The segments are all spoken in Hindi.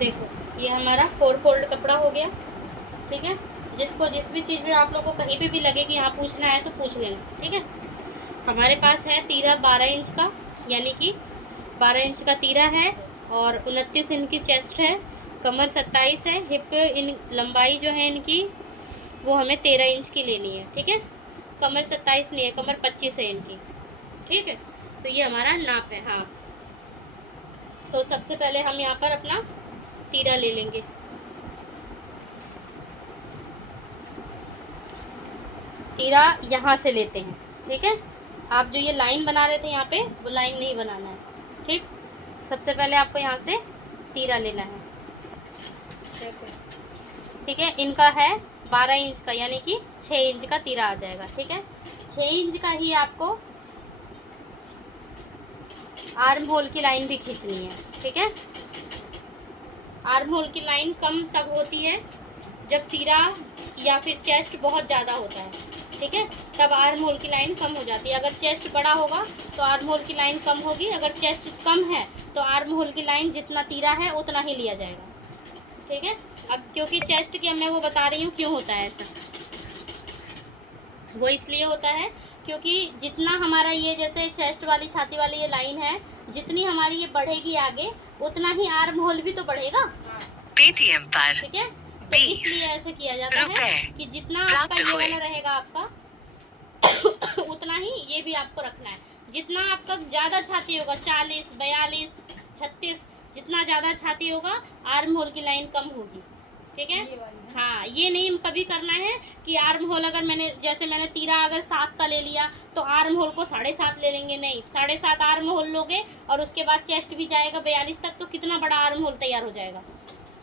देखो ये हमारा 4 फोल्ड कपड़ा हो गया। ठीक है, जिसको जिस भी चीज़ में आप लोग को कहीं पे भी लगे कि यहाँ पूछना है तो पूछ लेना। ठीक है, हमारे पास है तीरा 12 इंच का, यानी कि 12 इंच का तीरा है और 29 इंच की चेस्ट है, कमर 27 है, हिप इन लंबाई जो है इनकी वो हमें 13 इंच की लेनी है। ठीक है, कमर 27 नहीं है, कमर 25 है इनकी। ठीक है, तो ये हमारा नाप है। हाँ, तो सबसे पहले हम यहाँ पर अपना तीरा ले लेंगे। तीरा यहाँ से लेते हैं। ठीक है, आप जो ये लाइन बना रहे थे यहाँ पे, वो लाइन नहीं बनाना है। ठीक, सबसे पहले आपको यहाँ से तीरा लेना है। ठीक है, इनका है 12 इंच का, यानी कि 6 इंच का तीरा आ जाएगा। ठीक है, 6 इंच का ही आपको आर्म होल की लाइन भी खींचनी है। ठीक है, आर्म होल की लाइन कम तब होती है जब तीरा या फिर चेस्ट बहुत ज़्यादा होता है। ठीक है, तब आर्म होल की लाइन कम हो जाती है। अगर चेस्ट बड़ा होगा तो आर्म होल की लाइन कम होगी, अगर चेस्ट कम है तो आर्म होल की लाइन जितना तीरा है उतना ही लिया जाएगा। ठीक है, अब क्योंकि चेस्ट की मैं वो बता रही हूँ क्यों होता है ऐसा। वो इसलिए होता है क्योंकि जितना हमारा ये जैसे चेस्ट वाली छाती वाली ये लाइन है, जितनी हमारी ये बढ़ेगी आगे उतना ही आर्म होल भी तो बढ़ेगा। पेटीएम पर ठीक है, तो इसलिए ऐसे किया जाता है कि जितना आपका ये वाला रहेगा आपका उतना ही ये भी आपको रखना है। जितना आपका ज़्यादा छाती होगा 40, 42, 36, जितना ज़्यादा छाती होगा आर्म होल की लाइन कम होगी। ठीक है, हाँ, ये नहीं कभी करना है कि आर्म होल अगर मैंने तीरा अगर 7 का ले लिया तो आर्म होल को 7.5 ले लेंगे। नहीं, 7.5 आर्म होल लोगे और उसके बाद चेस्ट भी जाएगा 42 तक, तो कितना बड़ा आर्म होल तैयार हो जाएगा।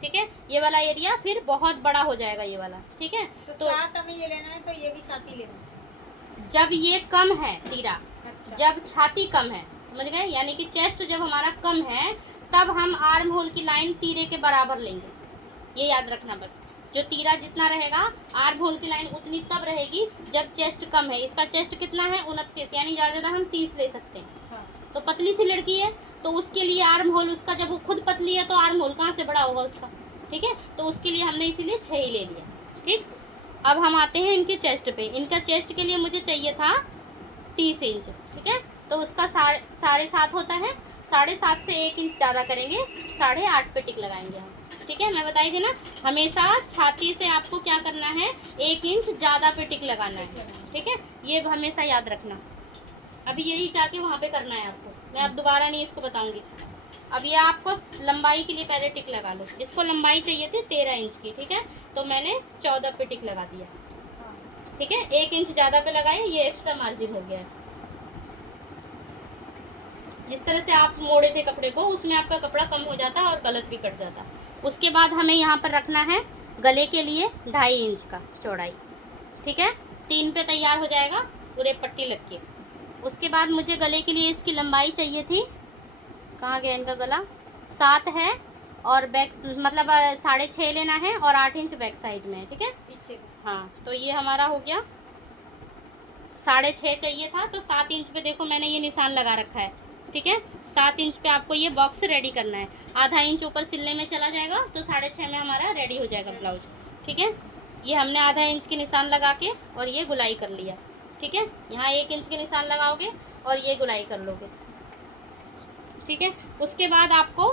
ठीक है, ये वाला एरिया फिर बहुत बड़ा हो जाएगा ये वाला। ठीक है, तो 7 हमें ये लेना है तो ये भी 7 ही लेना। जब ये कम है तीरा, अच्छा। जब छाती कम है, समझ गए, यानी कि चेस्ट जब हमारा कम है तब हम आर्म होल की लाइन तीरे के बराबर लेंगे। ये याद रखना बस, जो तीरा जितना रहेगा आर्म होल की लाइन उतनी तब रहेगी जब चेस्ट कम है। इसका चेस्ट कितना है 29, यानी ज़्यादा हम 30 ले सकते हैं। हाँ। तो पतली सी लड़की है तो उसके लिए आर्म होल उसका, जब वो खुद पतली है तो आर्म होल कहाँ से बड़ा होगा उसका। ठीक है, तो उसके लिए हमने इसीलिए 6 ही ले लिया। ठीक, अब हम आते हैं इनके चेस्ट पे। इनका चेस्ट के लिए मुझे चाहिए था 30 इंच। ठीक है, तो उसका 7.5 होता है, 7.5 से 1 इंच ज़्यादा करेंगे, 8.5 पे टिक लगाएंगे हम। ठीक है, मैं बताई थी ना, हमेशा छाती से आपको क्या करना है, 1 इंच ज़्यादा पे टिक लगाना है। ठीक है, ये हमेशा याद रखना। अभी यही जाके वहाँ पे करना है आपको, मैं अब दोबारा नहीं इसको बताऊँगी। अब ये आपको लंबाई के लिए पहले टिक लगा लो। इसको लंबाई चाहिए थी 13 इंच की। ठीक है, तो मैंने 14 पे टिक लगा दिया। ठीक है, 1 इंच ज़्यादा पे लगाए, ये एक्स्ट्रा मार्जिन हो गया है। जिस तरह से आप मोड़े थे कपड़े को, उसमें आपका कपड़ा कम हो जाता और गलत भी कट जाता। उसके बाद हमें यहाँ पर रखना है गले के लिए 2.5 इंच का चौड़ाई। ठीक है, 3 पे तैयार हो जाएगा पूरे पट्टी लग के। उसके बाद मुझे गले के लिए इसकी लंबाई चाहिए थी, कहाँ गया इनका गला, 7 है और बैक मतलब 6.5 लेना है और 8 इंच बैक साइड में है। ठीक है, पीछे। हाँ, तो ये हमारा हो गया 6.5 चाहिए था, तो 7 इंच पे देखो मैंने ये निशान लगा रखा है। ठीक है, 7 इंच पे आपको ये बॉक्स रेडी करना है। आधा इंच ऊपर सिलने में चला जाएगा तो 6.5 में हमारा रेडी हो जाएगा ब्लाउज। ठीक है, ये हमने आधा इंच के निशान लगा के और ये गुलाई कर लिया। ठीक है, यहाँ 1 इंच के निशान लगाओगे और ये गुलाई कर लोगे। ठीक है, उसके बाद आपको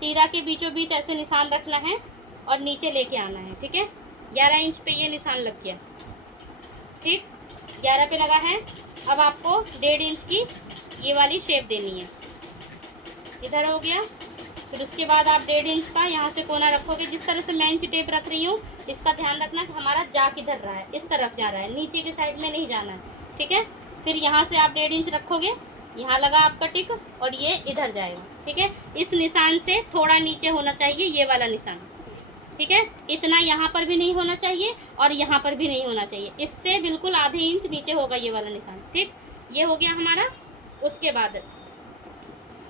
तीरा के बीचों बीच ऐसे निशान रखना है और नीचे लेके आना है। ठीक है, 11 इंच पे ये निशान लग गया। ठीक, 11 पे लगा है। अब आपको 1.5 इंच की ये वाली शेप देनी है, इधर हो गया। फिर उसके बाद आप 1.5 इंच का यहाँ से कोना रखोगे। जिस तरह से मैं इंच टेप रख रही हूँ, इसका ध्यान रखना कि हमारा जा किधर रहा है, इस तरफ जा रहा है, नीचे की साइड में नहीं जाना है। ठीक है, फिर यहाँ से आप 1.5 इंच रखोगे, यहाँ लगा आपका टिक और ये इधर जाएगा। ठीक है, इस निशान से थोड़ा नीचे होना चाहिए ये वाला निशान। ठीक है, इतना यहाँ पर भी नहीं होना चाहिए और यहाँ पर भी नहीं होना चाहिए, इससे बिल्कुल आधे इंच नीचे होगा ये वाला निशान। ठीक, ये हो गया हमारा। उसके बाद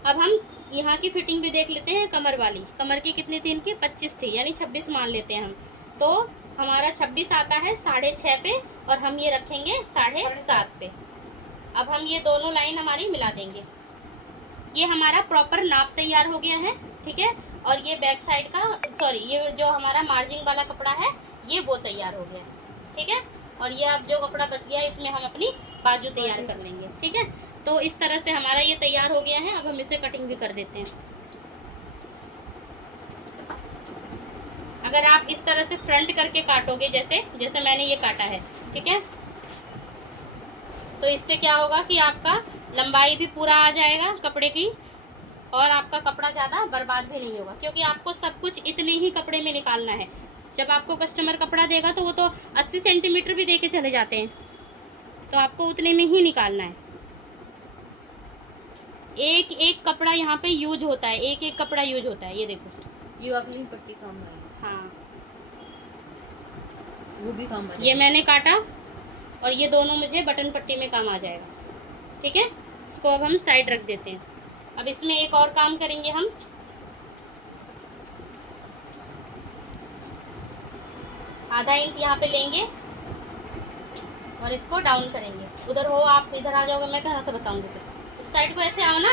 अब हम यहाँ की फिटिंग भी देख लेते हैं। कमर वाली, कमर की कितनी थी इनकी, 25 थी, यानी 26 मान लेते हैं हम। तो हमारा 26 आता है 6.5 पे और हम ये रखेंगे 7.5 पे। अब हम ये दोनों लाइन हमारी मिला देंगे। ये हमारा प्रॉपर नाप तैयार हो गया है। ठीक है। और ये बैक साइड का सॉरी ये जो हमारा मार्जिन वाला कपड़ा है ये वो तैयार हो गया, ठीक है। और ये अब जो कपड़ा बच गया है इसमें हम अपनी बाजू तैयार कर लेंगे, ठीक है। तो इस तरह से हमारा ये तैयार हो गया है। अब हम इसे कटिंग भी कर देते हैं। अगर आप इस तरह से फ्रंट करके काटोगे जैसे जैसे मैंने ये काटा है, ठीक है, तो इससे क्या होगा कि आपका लंबाई भी पूरा आ जाएगा कपड़े की और आपका कपड़ा ज़्यादा बर्बाद भी नहीं होगा, क्योंकि आपको सब कुछ इतने ही कपड़े में निकालना है। जब आपको कस्टमर कपड़ा देगा तो वो तो 80 सेंटीमीटर भी दे के चले जाते हैं, तो आपको उतने में ही निकालना है। एक एक कपड़ा यहाँ पे यूज होता है, एक एक कपड़ा यूज होता है। ये देखो ये अपनी पट्टी काम आएगी। हाँ, वो भी काम आएगी। ये मैंने काटा और ये दोनों मुझे बटन पट्टी में काम आ जाएगा, ठीक है। इसको अब हम साइड रख देते हैं। अब इसमें एक और काम करेंगे हम। आधा इंच यहाँ पे लेंगे और इसको डाउन करेंगे। उधर हो आप, इधर आ जाओगे, मैं कहाँ से बताऊंगी फिर। इस साइड को ऐसे आओ ना।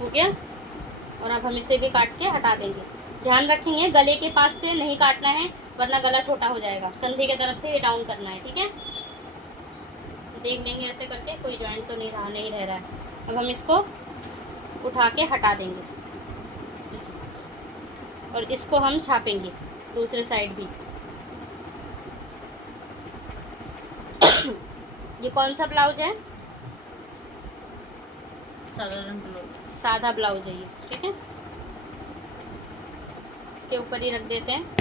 हो गया। और अब हम इसे भी काट के हटा देंगे। ध्यान रखेंगे गले के पास से नहीं काटना है, वरना गला छोटा हो जाएगा। कंधे की तरफ से ये डाउन करना है, ठीक है। देख लेंगे ऐसे करके, कोई जॉइंट तो नहीं रह रहा है। अब हम इसको उठा के हटा देंगे और इसको हम छापेंगे दूसरे साइड भी। ये कौन सा ब्लाउज है? साधारण ब्लाउज, सादा ब्लाउज है ये, ठीक है। इसके ऊपर ही रख देते हैं।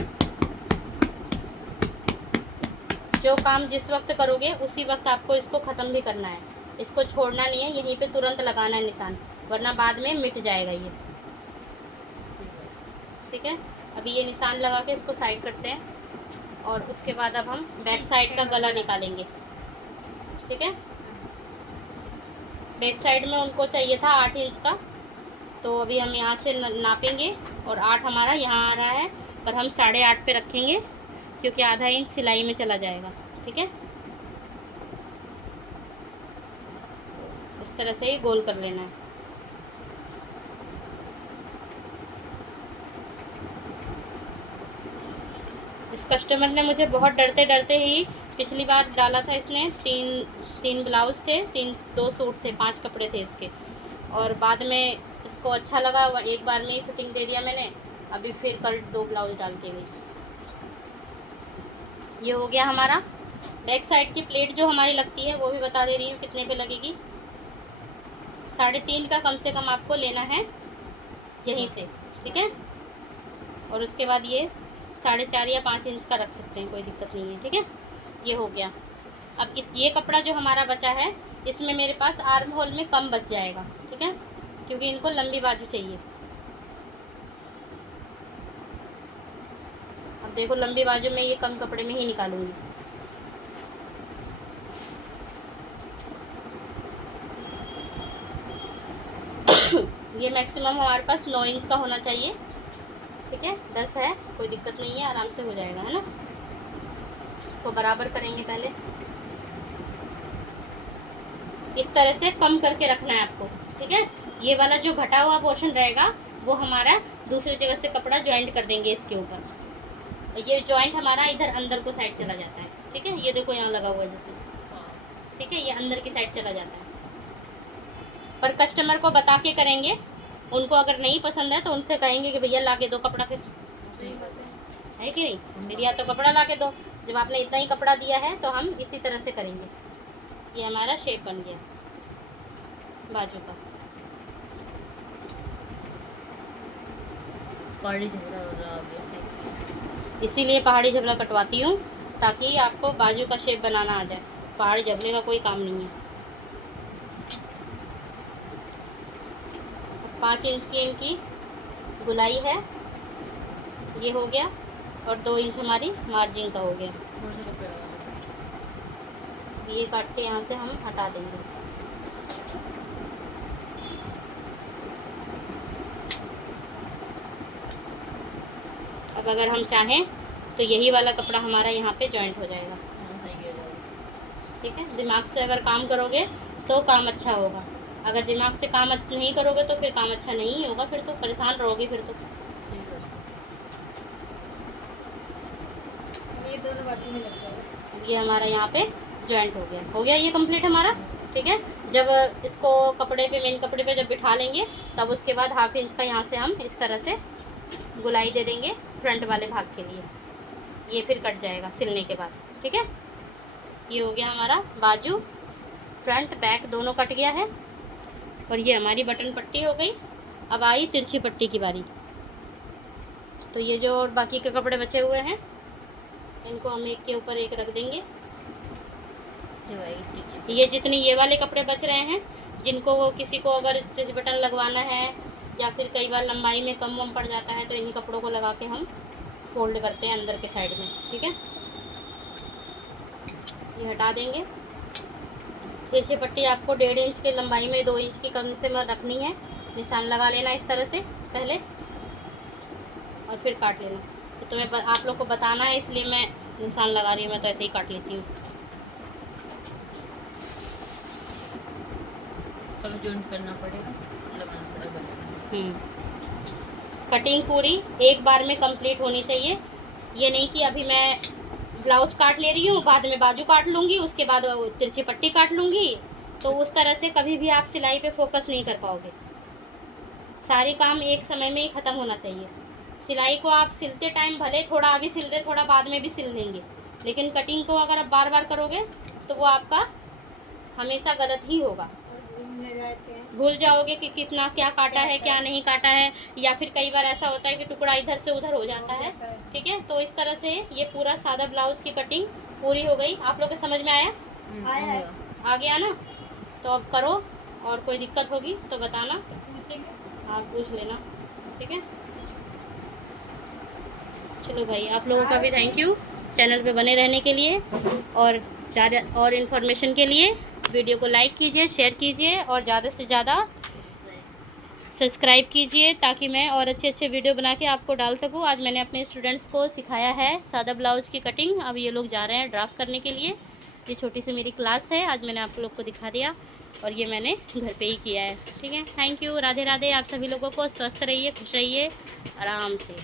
जो काम जिस वक्त करोगे उसी वक्त आपको इसको ख़त्म भी करना है। इसको छोड़ना नहीं है, यहीं पे तुरंत लगाना है निशान, वरना बाद में मिट जाएगा ये, ठीक है। अभी ये निशान लगा के इसको साइड करते हैं और उसके बाद अब हम बैक साइड का गला निकालेंगे, ठीक है। बैक साइड में उनको चाहिए था 8 इंच का, तो अभी हम यहाँ से नापेंगे और 8 हमारा यहाँ आ रहा है, पर हम 8.5 पे रखेंगे क्योंकि आधा इंच सिलाई में चला जाएगा, ठीक है। इस तरह से ही गोल कर लेना है। इस कस्टमर ने मुझे बहुत डरते डरते ही पिछली बार डाला था। इसने तीन ब्लाउज थे, 2 सूट थे, 5 कपड़े थे इसके, और बाद में इसको अच्छा लगा, एक बार में ही फिटिंग दे दिया मैंने। अभी फिर कल 2 ब्लाउज डाल के गई। ये हो गया हमारा। बैक साइड की प्लेट जो हमारी लगती है वो भी बता दे रही हूँ कितने पे लगेगी। 3.5 का कम से कम आपको लेना है यहीं से, ठीक है। और उसके बाद ये 4.5 या 5 इंच का रख सकते हैं, कोई दिक्कत नहीं है, ठीक है। ये हो गया। अब ये कपड़ा जो हमारा बचा है इसमें मेरे पास आर्म होल में कम बच जाएगा, ठीक है, क्योंकि इनको लंबी बाजू चाहिए। अब देखो लंबी बाजू में ये कम कपड़े में ही निकालूंगी। ये मैक्सिमम हमारे पास 9 इंच का होना चाहिए, ठीक है। 10 है, कोई दिक्कत नहीं है, आराम से हो जाएगा, है ना। इसको बराबर करेंगे पहले। इस तरह से कम करके रखना है आपको, ठीक है। ये वाला जो घटा हुआ पोर्शन रहेगा वो हमारा दूसरी जगह से कपड़ा ज्वाइंट कर देंगे इसके ऊपर। ये ज्वाइंट हमारा इधर अंदर को साइड चला जाता है, ठीक है। ये देखो यहाँ लगा हुआ है जैसे, ठीक है, ये अंदर की साइड चला जाता है। पर कस्टमर को बता के करेंगे, उनको अगर नहीं पसंद है तो उनसे कहेंगे कि भैया ला के दो कपड़ा, फिर है कि नहीं, फिर या तो कपड़ा ला के दो। जब आपने इतना ही कपड़ा दिया है तो हम इसी तरह से करेंगे। ये हमारा शेप बन गया बाजू का। पहाड़ी झबरा इसीलिए पहाड़ी झबला कटवाती हूँ ताकि आपको बाजू का शेप बनाना आ जाए। पहाड़ी झबले का कोई काम नहीं है। 5 इंच की इनकी गुलाई है, ये हो गया, और 2 इंच हमारी मार्जिन का हो गया। ये काट के यहाँ से हम हटा देंगे। अब अगर हम चाहें तो यही वाला कपड़ा हमारा यहाँ पे जॉइंट हो जाएगा। ठीक है, दिमाग से अगर काम करोगे तो काम अच्छा होगा, अगर दिमाग से काम नहीं करोगे तो फिर काम अच्छा नहीं होगा, फिर तो परेशान रहोगे फिर तो। ये दोनों बाजू में लग जाएगा। ये हमारा यहाँ पे जॉइंट हो गया ये कंप्लीट हमारा। ठीक है, जब इसको कपड़े पे, मेन कपड़े पे जब बिठा लेंगे तब उसके बाद 1/2 इंच का यहाँ से हम इस तरह से गुलाई दे देंगे फ्रंट वाले भाग के लिए, ये फिर कट जाएगा सिलने के बाद। ठीक है, ये हो गया हमारा बाजू, फ्रंट बैक दोनों कट गया है। और ये हमारी बटन पट्टी हो गई। अब आई तिरछी पट्टी की बारी। तो ये जो बाकी के कपड़े बचे हुए हैं इनको हम एक के ऊपर एक रख देंगे। ये जितने ये वाले कपड़े बच रहे हैं, जिनको किसी को अगर तिरछी बटन लगवाना है या फिर कई बार लंबाई में कम वम पड़ जाता है तो इन्हीं कपड़ों को लगा के हम फोल्ड करते हैं अंदर के साइड में। ठीक है, ये हटा देंगे। तिरछी पट्टी आपको 1.5 इंच की लंबाई में 2 इंच की कम से कम रखनी है। निशान लगा लेना इस तरह से पहले और फिर काट लेना। तो तुम्हें आप लोग को बताना है इसलिए मैं निशान लगा रही हूँ, मैं तो ऐसे ही काट लेती हूँ। जॉइंट करना पड़ेगा, लगाना पड़ेगा। कटिंग पूरी एक बार में कंप्लीट होनी चाहिए। ये नहीं कि अभी मैं ब्लाउज काट ले रही हूँ, बाद में बाजू काट लूँगी, उसके बाद तिरछी पट्टी काट लूँगी, तो उस तरह से कभी भी आप सिलाई पे फोकस नहीं कर पाओगे। सारे काम एक समय में ही ख़त्म होना चाहिए। सिलाई को आप सिलते टाइम भले थोड़ा अभी सिल रहे, थोड़ा बाद में भी सिल देंगे, लेकिन कटिंग को अगर आप बार बार करोगे तो वो आपका हमेशा गलत ही होगा। भूल जाओगे कि कितना क्या काटा है, क्या नहीं काटा है, या फिर कई बार ऐसा होता है कि टुकड़ा इधर से उधर हो जाता है। ठीक है, तो इस तरह से ये पूरा सादा ब्लाउज की कटिंग पूरी हो गई। आप लोग को समझ में आया? आया आ गया ना? तो अब करो, और कोई दिक्कत होगी तो बताना, आप पूछ लेना। ठीक है, चलो भाई, आप लोगों का भी थैंक यू चैनल पे बने रहने के लिए, और ज़्यादा और इन्फॉर्मेशन के लिए वीडियो को लाइक कीजिए, शेयर कीजिए और ज़्यादा से ज़्यादा सब्सक्राइब कीजिए, ताकि मैं और अच्छे अच्छे वीडियो बना के आपको डाल सकूँ। आज मैंने अपने स्टूडेंट्स को सिखाया है सादा ब्लाउज की कटिंग। अब ये लोग जा रहे हैं ड्राफ्ट करने के लिए। ये छोटी सी मेरी क्लास है, आज मैंने आप लोग को दिखा दिया और ये मैंने घर पे ही किया है। ठीक है, थैंक यू, राधे राधे। आप सभी लोगों को स्वस्थ रहिए, खुश रहिए, आराम से।